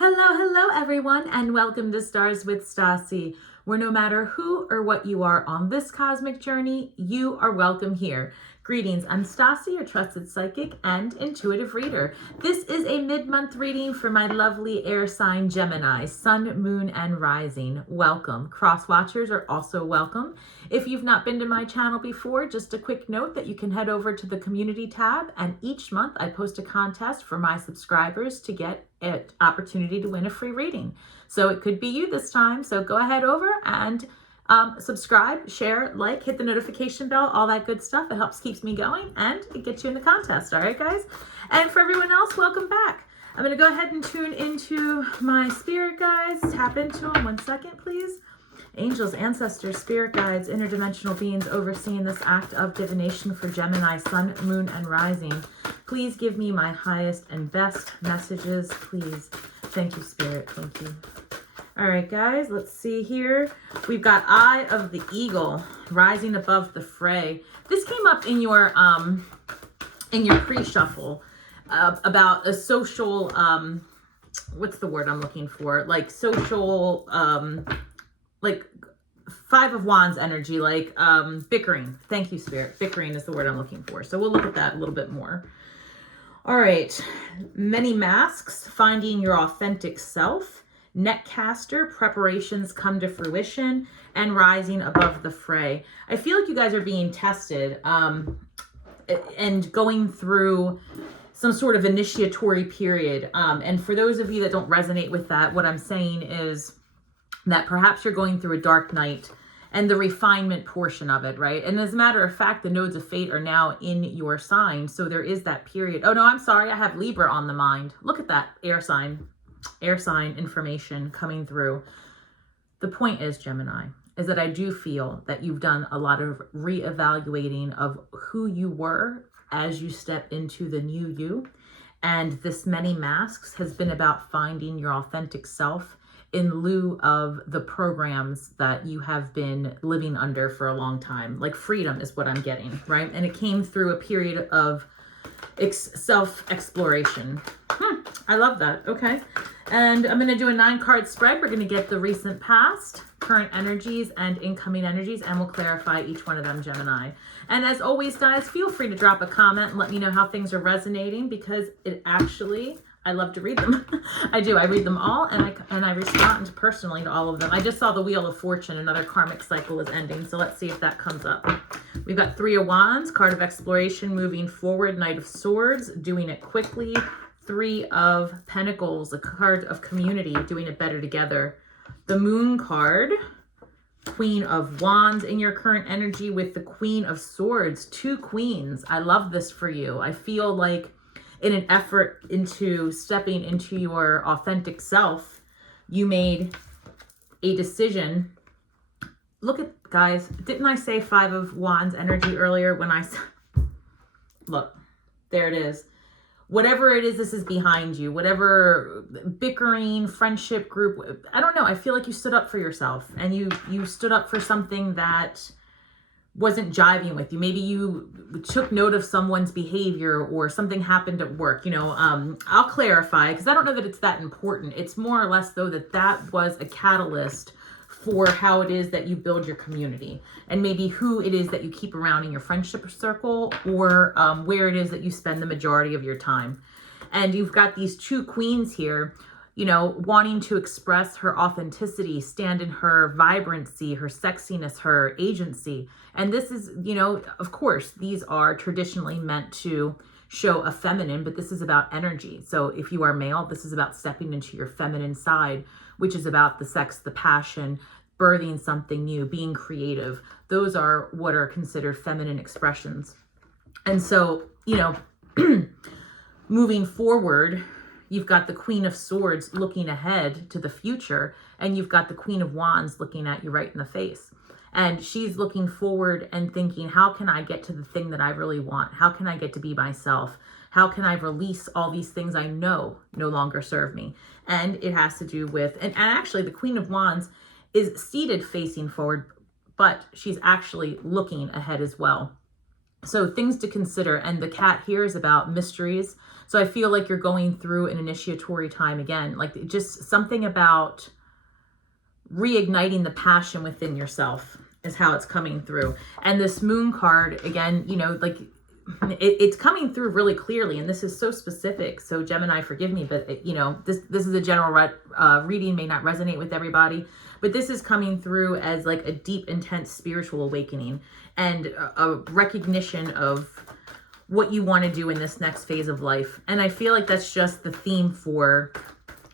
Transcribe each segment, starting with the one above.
Hello everyone, and welcome to Stars with Stasi, where no matter who or what you are on this cosmic journey, you are welcome here. Greetings, I'm Stasi, your trusted psychic and intuitive reader. This is a mid-month reading for my lovely air sign Gemini, Sun, Moon, and Rising. Welcome. Cross-watchers are also welcome. If you've not been to my channel before, just a quick note that you can head over to the community tab, and each month I post a contest for my subscribers to get an opportunity to win a free reading. So it could be you this time. So go ahead over and subscribe, share, like, hit the notification bell, all that good stuff. It helps keeps me going and it gets you in the contest. All right, guys. And for everyone else, welcome back. I'm going to go ahead and tune into my spirit guides. Tap into them. 1 second, please. Angels, ancestors, spirit guides, interdimensional beings overseeing this act of divination for Gemini, Sun, Moon, and Rising. Please give me my highest and best messages, please. Thank you, Spirit. Thank you. All right, guys, let's see here. We've got Eye of the Eagle, rising above the fray. This came up in your pre-shuffle about a social, what's the word I'm looking for? Like social, like 5 of Wands energy, like bickering. Thank you, Spirit. Bickering is the word I'm looking for. So we'll look at that a little bit more. All right. Many masks, finding your authentic self. Netcaster, preparations come to fruition, and rising above the fray. I feel like you guys are being tested and going through some sort of initiatory period. And for those of you that don't resonate with that, what I'm saying is that perhaps you're going through a dark night and the refinement portion of it, right? And as a matter of fact, the nodes of fate are now in your sign. So there is that period. Oh no, I'm sorry. I have Libra on the mind. Look at that air sign information coming through. The point is, Gemini, is that I do feel that you've done a lot of reevaluating of who you were as you step into the new you. And this many masks has been about finding your authentic self in lieu of the programs that you have been living under for a long time. Like freedom is what I'm getting, right? And it came through a period of self-exploration. I love that. Okay. And I'm going to do a 9-card spread. We're going to get the recent past, current energies, and incoming energies, and we'll clarify each one of them, Gemini. And as always, guys, feel free to drop a comment and let me know how things are resonating, because it actually, I love to read them. I do. I read them all, and I respond personally to all of them. I just saw the Wheel of Fortune. Another karmic cycle is ending, so let's see if that comes up. We've got 3 of Wands, card of exploration, moving forward, Knight of Swords, doing it quickly. 3 of Pentacles, a card of community, doing it better together. The Moon card, Queen of Wands in your current energy with the Queen of Swords, 2 queens. I love this for you. I feel like in an effort into stepping into your authentic self, you made a decision. Look at, guys, didn't I say 5 of Wands energy earlier when I said, look, there it is. Whatever it is, this is behind you. Whatever bickering, friendship group, I don't know. I feel like you stood up for yourself, and you stood up for something that wasn't jiving with you. Maybe you took note of someone's behavior or something happened at work. You know, I'll clarify, because I don't know that it's that important. It's more or less, though, that was a catalyst for how it is that you build your community, and maybe who it is that you keep around in your friendship circle, or where it is that you spend the majority of your time. And you've got these 2 queens here, you know, wanting to express her authenticity, stand in her vibrancy, her sexiness, her agency. And this is, you know, of course, these are traditionally meant to show a feminine, but this is about energy. So if you are male, this is about stepping into your feminine side, which is about the sex, the passion, birthing something new, being creative. Those are what are considered feminine expressions. And so, you know, moving forward, you've got the Queen of Swords looking ahead to the future, and you've got the Queen of Wands looking at you right in the face. And she's looking forward and thinking, how can I get to the thing that I really want? How can I get to be myself? How can I release all these things I know no longer serve me? And it has to do with, and actually the Queen of Wands is seated facing forward, but she's actually looking ahead as well. So things to consider. And the cat here is about mysteries, So I feel like you're going through an initiatory time again, like just something about reigniting the passion within yourself is how it's coming through. And this moon card, again, you know, like it's coming through really clearly, and this is so specific. So Gemini, forgive me, but you know, this is a general reading, may not resonate with everybody, but this is coming through as like a deep, intense spiritual awakening and a recognition of what you want to do in this next phase of life. And I feel like that's just the theme for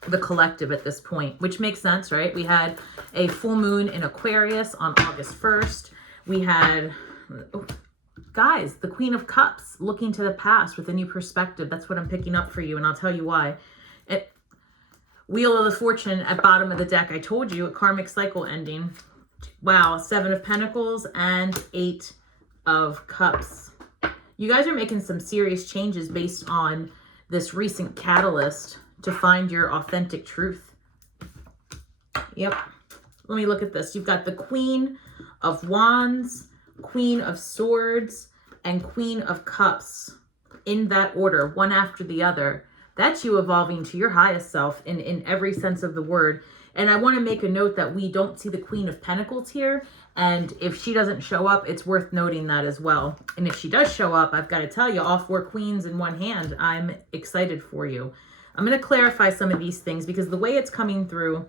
the collective at this point, which makes sense, right? We had a full moon in Aquarius on August 1st. We had, guys, the Queen of Cups looking to the past with a new perspective. That's what I'm picking up for you, and I'll tell you why. Wheel of the Fortune at bottom of the deck. I told you, a karmic cycle ending. Wow, 7 of Pentacles and 8 of Cups. You guys are making some serious changes based on this recent catalyst to find your authentic truth. Yep. Let me look at this. You've got the Queen of Wands, Queen of Swords, and Queen of Cups in that order, one after the other. That's you evolving to your highest self in every sense of the word. And I want to make a note that we don't see the Queen of Pentacles here. And if she doesn't show up, it's worth noting that as well. And if she does show up, I've got to tell you, all 4 queens in one hand, I'm excited for you. I'm going to clarify some of these things because the way it's coming through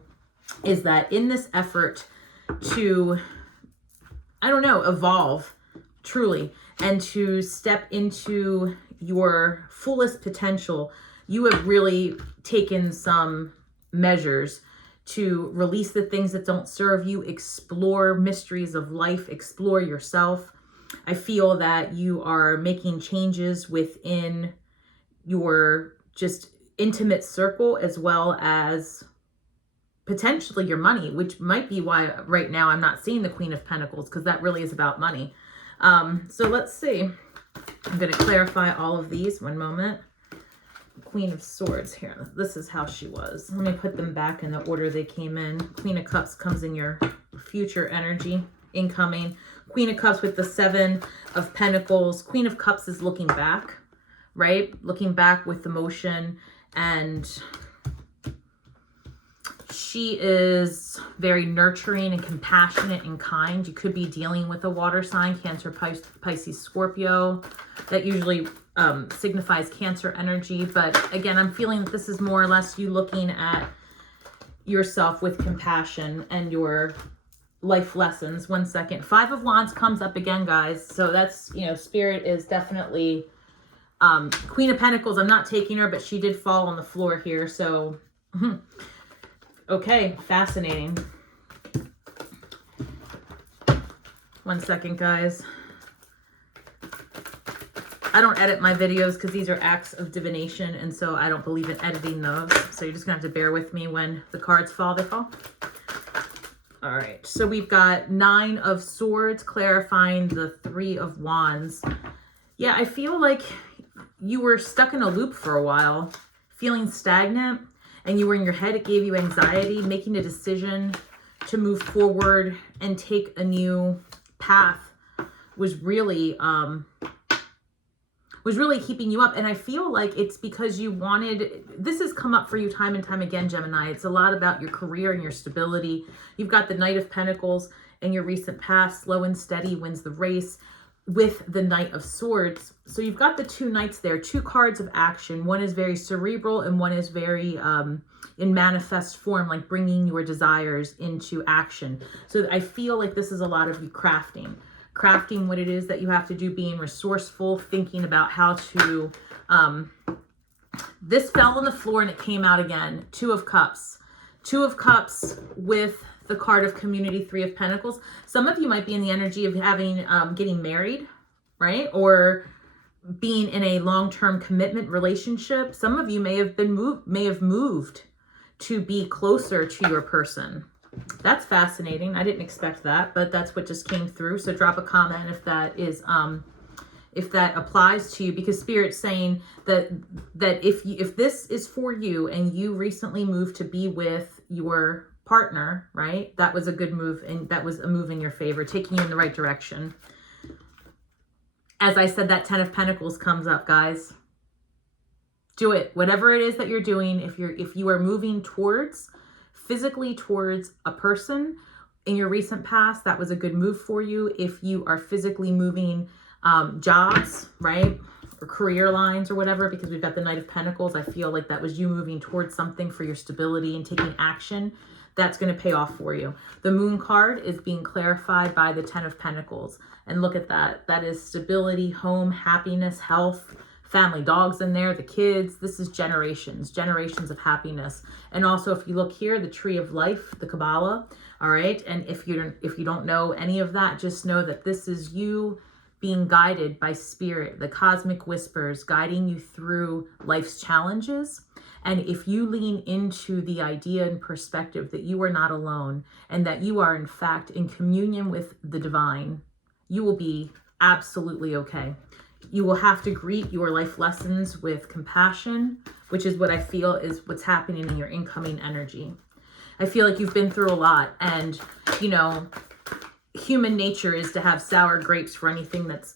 is that in this effort to, I don't know, evolve truly and to step into your fullest potential, you have really taken some measures to release the things that don't serve you, explore mysteries of life, explore yourself. I feel that you are making changes within your just intimate circle as well as potentially your money, which might be why right now I'm not seeing the Queen of Pentacles, because that really is about money. So let's see. I'm going to clarify all of these. One moment. Queen of Swords here. This is how she was. Let me put them back in the order they came in. Queen of Cups comes in your future energy, incoming. Queen of Cups with the 7 of Pentacles. Queen of Cups is looking back, right? Looking back with emotion, and she is very nurturing and compassionate and kind. You could be dealing with a water sign, Cancer, Pisces, Scorpio. That usually signifies Cancer energy. But again, I'm feeling that this is more or less you looking at yourself with compassion and your life lessons. One second. 5 of Wands comes up again, guys. So that's, you know, Spirit is definitely Queen of Pentacles. I'm not taking her, but she did fall on the floor here. So, okay, fascinating. One second, guys. I don't edit my videos because these are acts of divination, and so I don't believe in editing those. So you're just going to have to bear with me when the cards fall, they fall. All right, so we've got 9 of Swords clarifying the 3 of Wands. Yeah, I feel like you were stuck in a loop for a while, feeling stagnant, and you were in your head. It gave you anxiety. Making a decision to move forward and take a new path was really keeping you up. And I feel like it's because you wanted, this has come up for you time and time again, Gemini. It's a lot about your career and your stability. You've got the Knight of Pentacles in your recent past, slow and steady wins the race, with the Knight of Swords. So you've got the 2 knights there, 2 cards of action. One is very cerebral and one is very in manifest form, like bringing your desires into action. So I feel like this is a lot of you crafting what it is that you have to do, being resourceful, thinking about how to, this fell on the floor and it came out again. 2 of Cups. 2 of Cups with the card of community, 3 of Pentacles. Some of you might be in the energy of having, getting married, right? Or being in a long-term commitment relationship. Some of you may have moved to be closer to your person. That's fascinating. I didn't expect that, but that's what just came through. So drop a comment if that is, if that applies to you, because Spirit's saying that if this is for you and you recently moved to be with your partner, right? That was a good move, and that was a move in your favor, taking you in the right direction. As I said, that 10 of Pentacles comes up, guys. Do it. Whatever it is that you're doing, if you are moving physically towards a person in your recent past, that was a good move for you. If you are physically moving jobs, right? Or career lines or whatever, because we've got the Knight of Pentacles. I feel like that was you moving towards something for your stability and taking action. That's going to pay off for you. The Moon card is being clarified by the Ten of Pentacles. And look at that. That is stability, home, happiness, health, family, dogs in there, the kids. This is generations of happiness. And also, if you look here, the Tree of Life, the Kabbalah. All right. And if you don't know any of that, just know that this is you being guided by spirit, the cosmic whispers guiding you through life's challenges. And if you lean into the idea and perspective that you are not alone and that you are in fact in communion with the divine, you will be absolutely okay. You will have to greet your life lessons with compassion, which is what I feel is what's happening in your incoming energy. I feel like you've been through a lot, and you know, human nature is to have sour grapes for anything that's,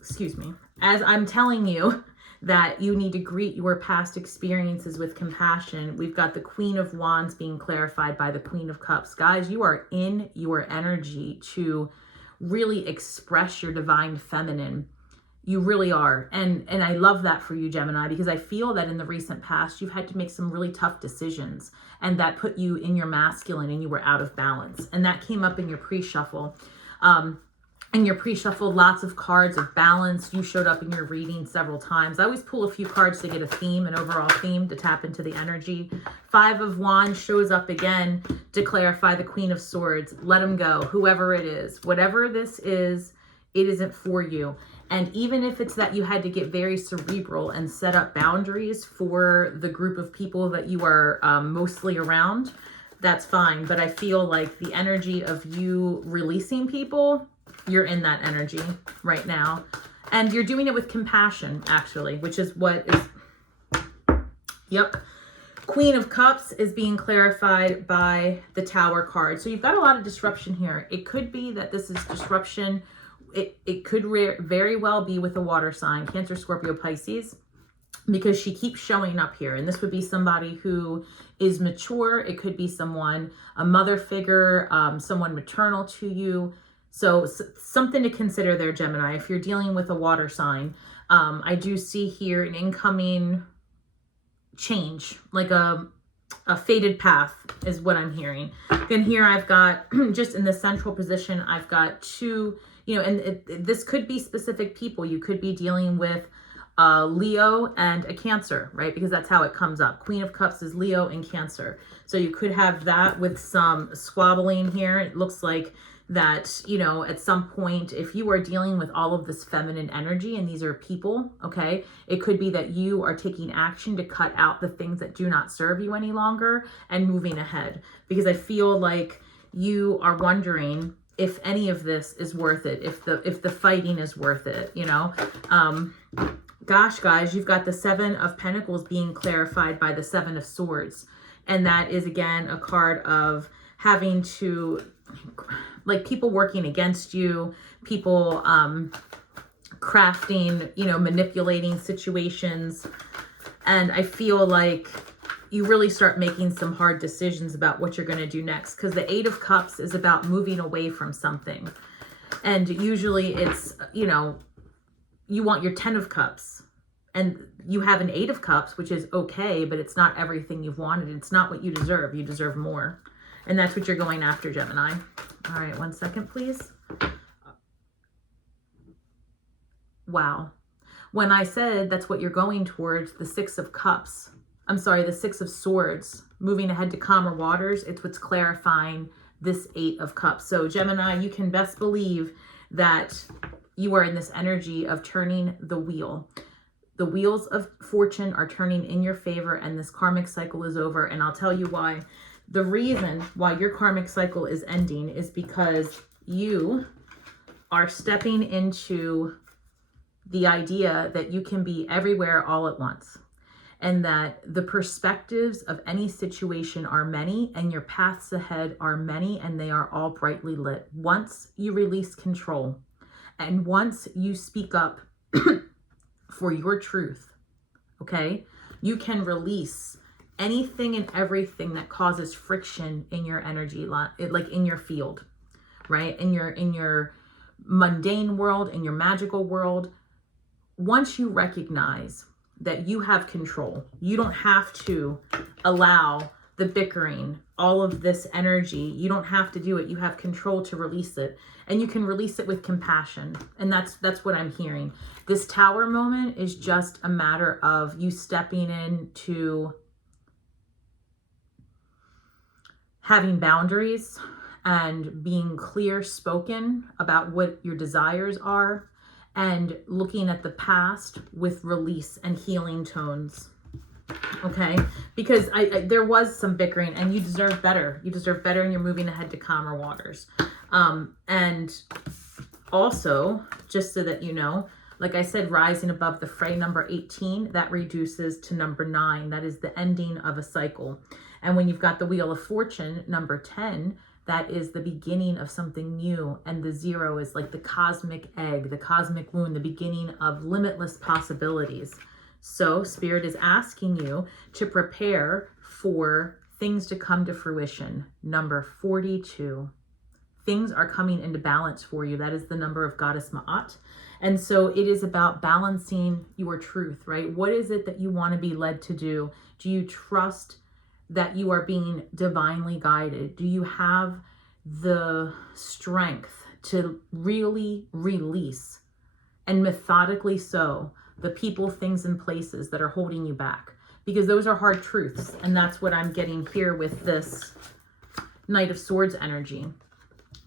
excuse me, as I'm telling you that you need to greet your past experiences with compassion. We've got the Queen of Wands being clarified by the Queen of Cups. Guys, you are in your energy to really express your divine feminine. You really are. And I love that for you, Gemini, because I feel that in the recent past, you've had to make some really tough decisions, and that put you in your masculine and you were out of balance. And that came up in your pre-shuffle. In your pre-shuffle, lots of cards of balance. You showed up in your reading several times. I always pull a few cards to get a theme, an overall theme, to tap into the energy. Five of Wands shows up again to clarify the Queen of Swords. Let them go, whoever it is. Whatever this is, it isn't for you. And even if it's that you had to get very cerebral and set up boundaries for the group of people that you are mostly around, that's fine. But I feel like the energy of you releasing people, you're in that energy right now. And you're doing it with compassion, actually, which is what is, yep. Queen of Cups is being clarified by the Tower card. So you've got a lot of disruption here. It could be that this is disruption. It could very well be with a water sign, Cancer, Scorpio, Pisces, because she keeps showing up here. And this would be somebody who is mature. It could be someone, a mother figure, someone maternal to you. So something to consider there, Gemini, if you're dealing with a water sign. I do see here an incoming change, like a faded path is what I'm hearing. Then here I've got, just in the central position, I've got two, you know, and this could be specific people. You could be dealing with Leo and a Cancer, right? Because that's how it comes up. Queen of Cups is Leo and Cancer. So you could have that with some squabbling here. It looks like that, you know, at some point, if you are dealing with all of this feminine energy, and these are people, okay, it could be that you are taking action to cut out the things that do not serve you any longer and moving ahead. Because I feel like you are wondering if any of this is worth it, if the fighting is worth it, you know. Gosh, guys, you've got the Seven of Pentacles being clarified by the Seven of Swords. And that is, again, a card of having to, like, people working against you, people crafting, you know, manipulating situations. And I feel like you really start making some hard decisions about what you're going to do next, because the Eight of Cups is about moving away from something. And usually it's, you know, you want your 10 of Cups, and you have an 8 of Cups, which is okay, but it's not everything you've wanted. It's not what you deserve. You deserve more. And that's what you're going after, Gemini. All right, 1 second, please. Wow. When I said that's what you're going towards, the Six of Cups, I'm sorry, the Six of Swords, moving ahead to calmer waters, it's what's clarifying this 8 of Cups. So Gemini, you can best believe that you are in this energy of turning the wheel. The wheels of fortune are turning in your favor, and this karmic cycle is over. And I'll tell you why. The reason why your karmic cycle is ending is because you are stepping into the idea that you can be everywhere all at once, and that the perspectives of any situation are many, and your paths ahead are many, and they are all brightly lit. Once you release control, and once you speak up for your truth, okay? You can release anything and everything that causes friction in your energy, like in your field, right? In your mundane world, in your magical world. Once you recognize that you have control, you don't have to allow the bickering, all of this energy. You don't have to do it. You have control to release it, and you can release it with compassion. And that's what I'm hearing. This Tower moment is just a matter of you stepping into having boundaries and being clear spoken about what your desires are, and looking at the past with release and healing tones. Okay, because there was some bickering, and you deserve better. You deserve better, and you're moving ahead to calmer waters. And also, just so that you know, like I said, rising above the fray, number 18, that reduces to number 9. That is the ending of a cycle. And when you've got the Wheel of Fortune, number 10, that is the beginning of something new. And the 0 is like the cosmic egg, the cosmic wound, the beginning of limitless possibilities. So Spirit is asking you to prepare for things to come to fruition. Number 42. Things are coming into balance for you. That is the number of Goddess Ma'at. And so it is about balancing your truth, right? What is it that you want to be led to do? Do you trust that you are being divinely guided? Do you have the strength to really release, and methodically so, the people, things, and places that are holding you back? Because those are hard truths. And that's what I'm getting here with this Knight of Swords energy.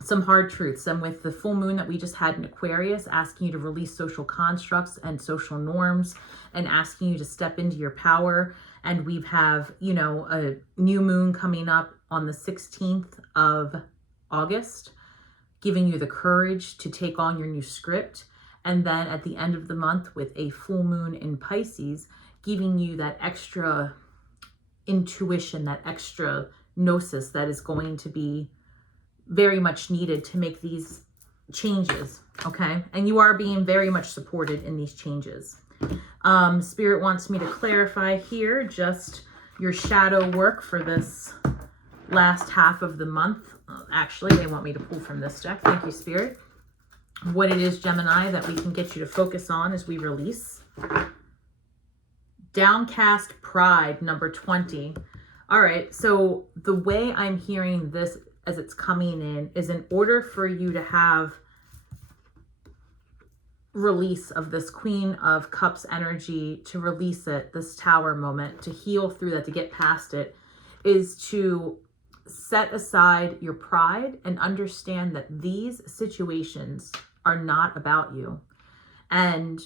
Some hard truths. And with the full moon that we just had in Aquarius, asking you to release social constructs and social norms, and asking you to step into your power. And we have, you know, a new moon coming up on the 16th of August, giving you the courage to take on your new script. And then at the end of the month with a full moon in Pisces, giving you that extra intuition, that extra gnosis that is going to be very much needed to make these changes, okay? And you are being very much supported in these changes. Spirit wants me to clarify here just your shadow work for this last half of the month. Actually, they want me to pull from this deck. Thank you, Spirit. What it is, Gemini, that we can get you to focus on as we release. Downcast Pride, number 20. All right, so the way I'm hearing this as it's coming in is, in order for you to have release of this Queen of Cups energy, to release it, this Tower moment, to heal through that, to get past it, is to set aside your pride and understand that these situations are not about you. And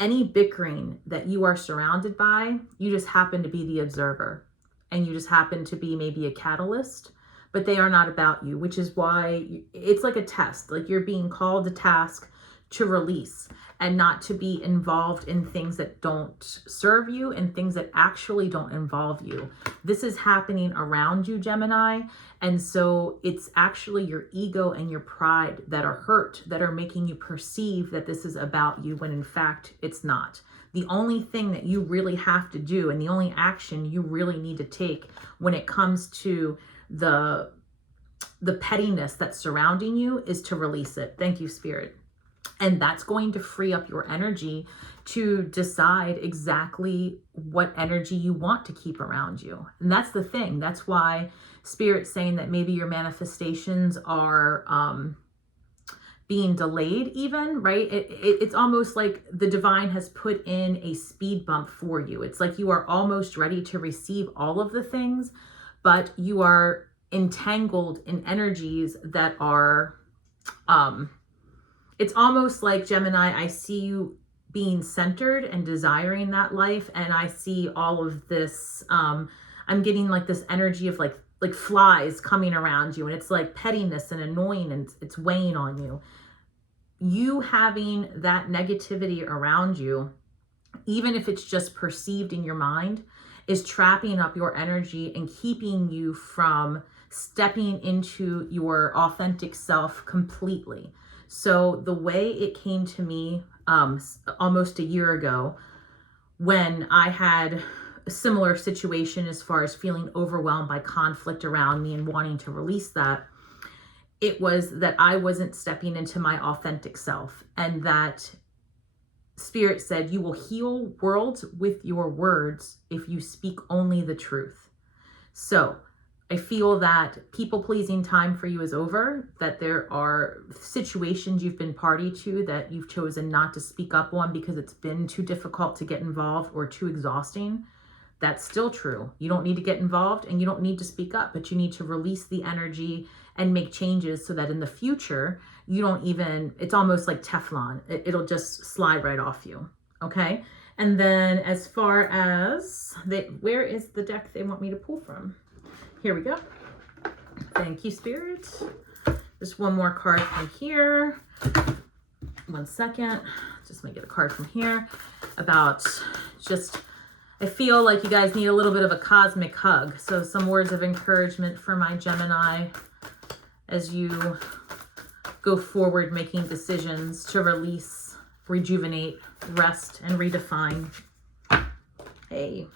any bickering that you are surrounded by, you just happen to be the observer, and you just happen to be maybe a catalyst, but they are not about you, which is why it's like a test. Like you're being called to task to release and not to be involved in things that don't serve you and things that actually don't involve you. This is happening around you, Gemini. And so it's actually your ego and your pride that are hurt, that are making you perceive that this is about you, when in fact it's not. The only thing that you really have to do, and the only action you really need to take when it comes to the pettiness that's surrounding you, is to release it. Thank you, Spirit. And that's going to free up your energy to decide exactly what energy you want to keep around you. And that's the thing. That's why Spirit's saying that maybe your manifestations are being delayed even, right? It's almost like the divine has put in a speed bump for you. It's like you are almost ready to receive all of the things, but you are entangled in energies that are, it's almost like, Gemini, I see you being centered and desiring that life. And I see all of this, I'm getting like this energy of like flies coming around you. And it's like pettiness and annoying, and it's weighing on you. You having that negativity around you, even if it's just perceived in your mind, is trapping up your energy and keeping you from stepping into your authentic self completely. So the way it came to me almost a year ago, when I had a similar situation as far as feeling overwhelmed by conflict around me and wanting to release that. It was that I wasn't stepping into my authentic self, and that Spirit said, you will heal worlds with your words if you speak only the truth. So I feel that people-pleasing time for you is over, that there are situations you've been party to that you've chosen not to speak up on because it's been too difficult to get involved or too exhausting. That's still true. You don't need to get involved and you don't need to speak up, but you need to release the energy and make changes so that in the future, you don't even, it's almost like Teflon. It'll just slide right off you. Okay. And then as far as where is the deck they want me to pull from? Here we go. Thank you, Spirit. Just one more card from here. 1 second. Just gonna get a card from here about just, I feel like you guys need a little bit of a cosmic hug. So some words of encouragement for my Gemini as you go forward making decisions to release, rejuvenate, rest, and redefine. Hey.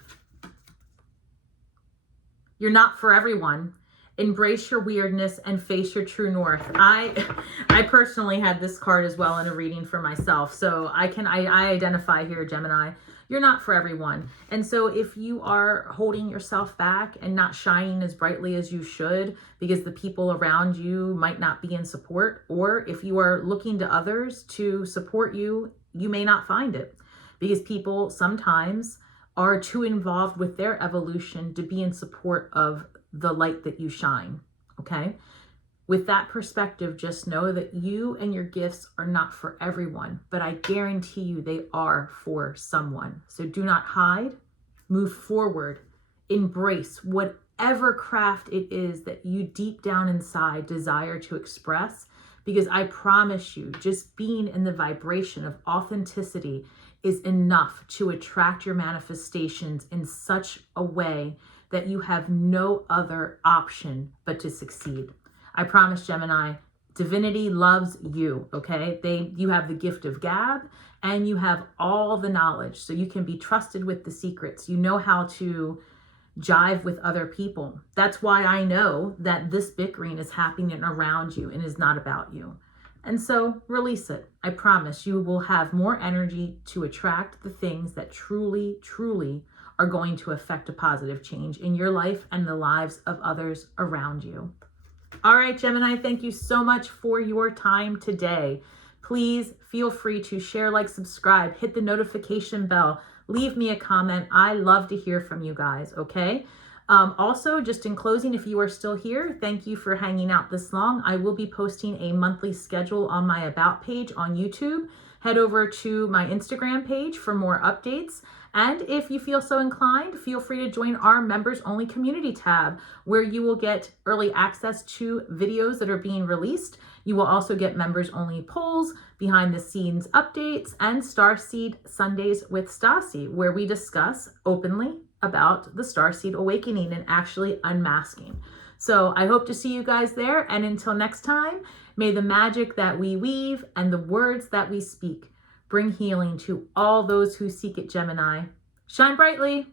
You're not for everyone. Embrace your weirdness and face your true north. I personally had this card as well in a reading for myself. So I identify here, Gemini. You're not for everyone. And so if you are holding yourself back and not shining as brightly as you should because the people around you might not be in support, or if you are looking to others to support you, you may not find it because people sometimes are too involved with their evolution to be in support of the light that you shine. Okay. With that perspective, just know that you and your gifts are not for everyone, but I guarantee you they are for someone. So do not hide, move forward, embrace whatever craft it is that you deep down inside desire to express, because I promise you, just being in the vibration of authenticity is enough to attract your manifestations in such a way that you have no other option but to succeed. I promise, Gemini, divinity loves you, okay? You have the gift of gab and you have all the knowledge, so you can be trusted with the secrets. You know how to jive with other people. That's why I know that this bickering is happening around you and is not about you. And so release it. I promise you will have more energy to attract the things that truly, truly are going to affect a positive change in your life and the lives of others around you. All right, Gemini, thank you so much for your time today. Please feel free to share, like, subscribe, hit the notification bell, leave me a comment. I love to hear from you guys, okay? Also, just in closing, if you are still here, thank you for hanging out this long. I will be posting a monthly schedule on my About page on YouTube. Head over to my Instagram page for more updates. And if you feel so inclined, feel free to join our members only community tab, where you will get early access to videos that are being released. You will also get members only polls, behind the scenes updates, and Starseed Sundays with Stasi, where we discuss openly about the Starseed awakening and actually unmasking. So I hope to see you guys there. And until next time, may the magic that we weave and the words that we speak bring healing to all those who seek it, Gemini. Shine brightly.